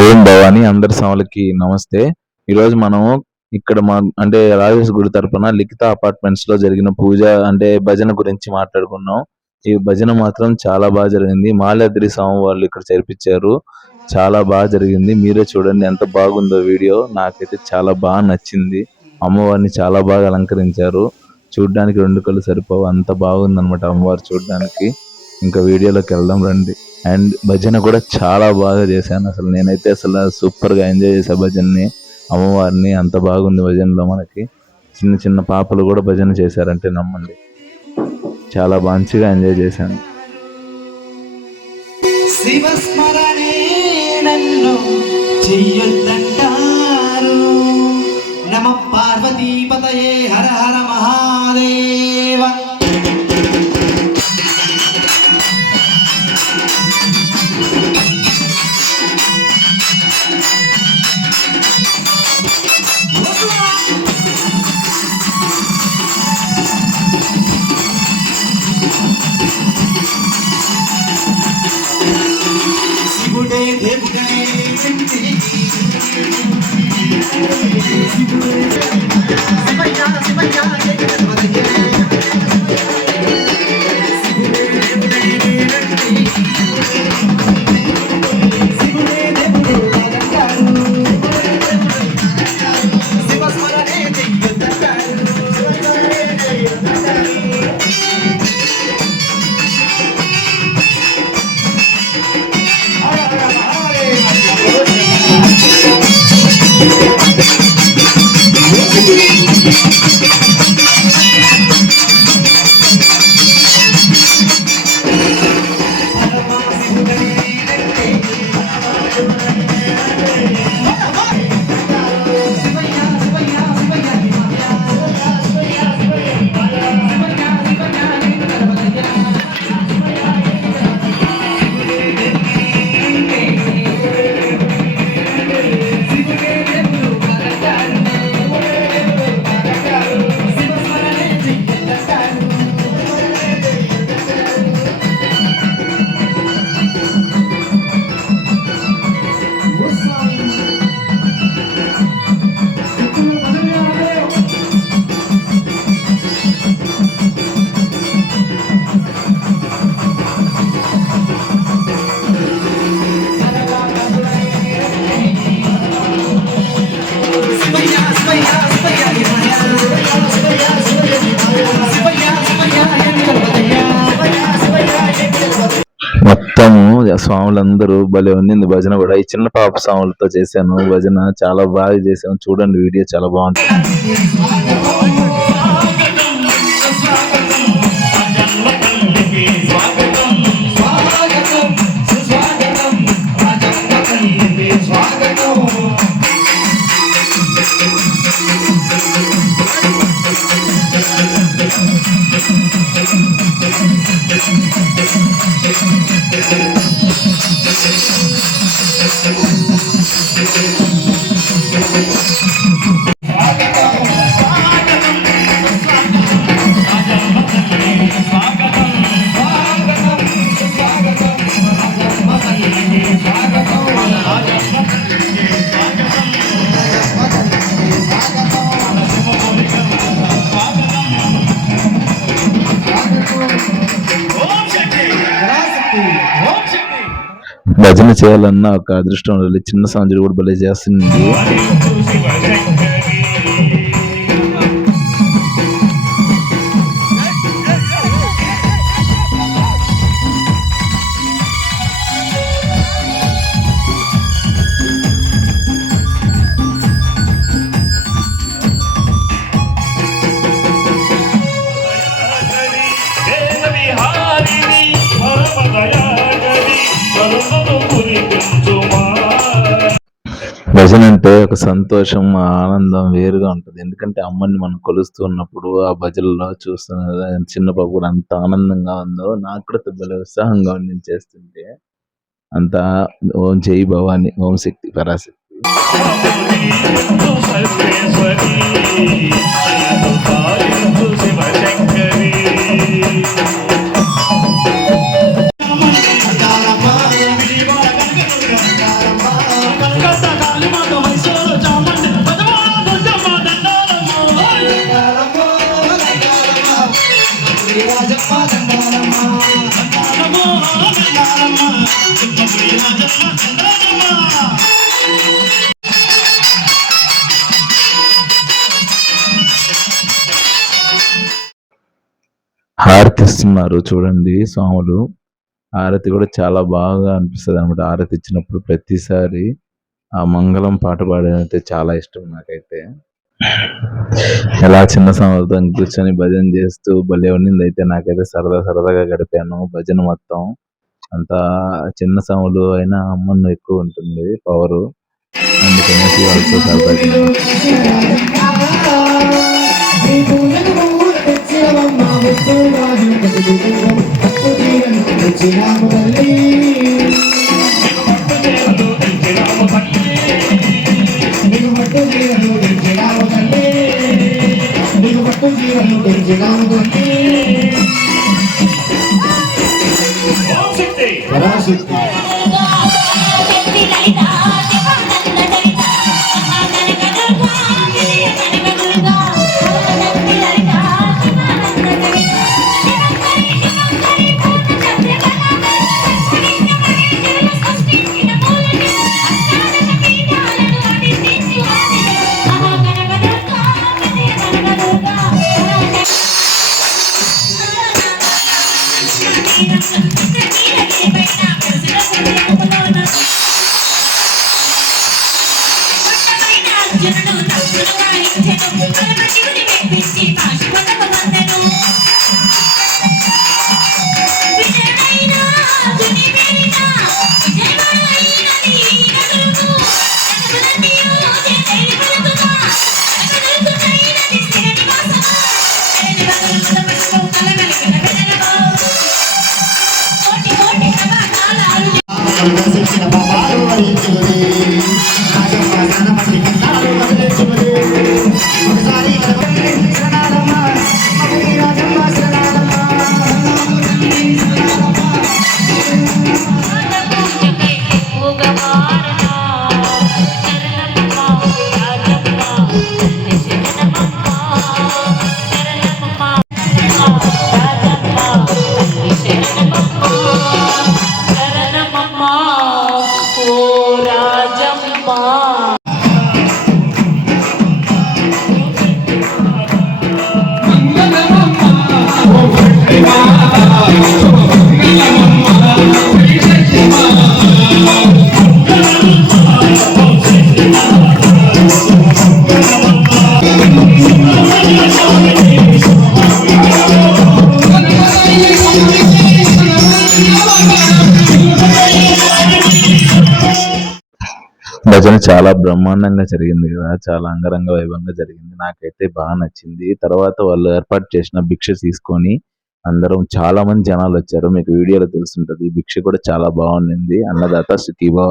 ఓం భవాని అందరి స్వాములకి నమస్తే. ఈరోజు మనం ఇక్కడ అంటే రాజేష్ గుడి తరపున లిఖిత అపార్ట్మెంట్స్ లో జరిగిన పూజ అంటే భజన గురించి మాట్లాడుకున్నాం. ఈ భజన మాత్రం చాలా బాగా జరిగింది. మాల్యాద్రి స్వామి వాళ్ళు ఇక్కడ చేర్పించారు. చాలా బాగా జరిగింది. మీరే చూడండి ఎంత బాగుందో వీడియో. నాకైతే చాలా బాగా నచ్చింది. అమ్మవారిని చాలా బాగా అలంకరించారు. చూడ్డానికి రెండు కళ్ళు సరిపోవు, అంత బాగుంది అనమాట అమ్మవారు చూడ్డానికి. ఇంకా వీడియోలోకి వెళ్దాం రండి. అండ్ భజన కూడా చాలా బాగా చేశాను. అసలు నేనైతే అసలు సూపర్ గా ఎంజాయ్ చేసా భజనని, అమ్మవారిని. అంత బాగుంది భజనలో. మనకి చిన్న చిన్న పాపలు కూడా భజన చేశారంటే నమ్మండి. చాలా మంచిగా ఎంజాయ్ చేశాను. నమః పార్వతీపతయే హర హర మహాదేవ. శివుడే దేవుడే మొత్తము స్వాములందరూ భలే ఉంది భజన కూడా. ఈ చిన్న పాప స్వాములతో చేశాను భజన. చాలా బాగా చేశాను. చూడండి వీడియో చాలా బాగుంటుంది. భజన చేయాలన్న ఒక అదృష్టం చిన్న సంజయ్ కూడా భలే చేస్తుంది. భజన అంటే ఒక సంతోషం, ఆనందం వేరుగా ఉంటుంది. ఎందుకంటే అమ్మని మనం కొలుస్తూ ఉన్నప్పుడు ఆ భజనలో చూస్తున్న చిన్న పాప కూడా అంత ఆనందంగా ఉందో, నాకు కూడా భలే ఉత్సాహంగా ఉంది నేను చేస్తుంటే. అంత ఓం జై భవాని, ఓం శక్తి పరాశక్తి. హారతి ఇస్తున్నారు చూడండి స్వాములు. హారతి కూడా చాలా బాగా అనిపిస్తుంది అనమాట. హారతి ఇచ్చినప్పుడు ప్రతిసారి ఆ మంగళం పాట పాడేదైతే చాలా ఇష్టం నాకైతే. ఎలా చిన్న స్వాములతో కూర్చొని భజన చేస్తూ భలే ఉన్నింది. అయితే నాకైతే సరదాగా గడిపాను భజన మొత్తం. అంతా చిన్న స్వాములు అయినా అమ్మను ఎక్కువ ఉంటుంది పవరు. అందుకనేసి వాళ్ళతో సరదాగా భజన చాలా బ్రహ్మాండంగా జరిగింది కదా. చాలా అంగరంగ వైభవంగా జరిగింది. నాకైతే బాగా నచ్చింది. తర్వాత వాళ్ళు ఏర్పాటు చేసిన భిక్ష తీసుకొని అందరం చాలా మంది జనాలు వచ్చారు. మీకు వీడియోలో తెలుసుంటది. భిక్ష కూడా చాలా బాగుండింది. అన్నదాత సుఖీభవ.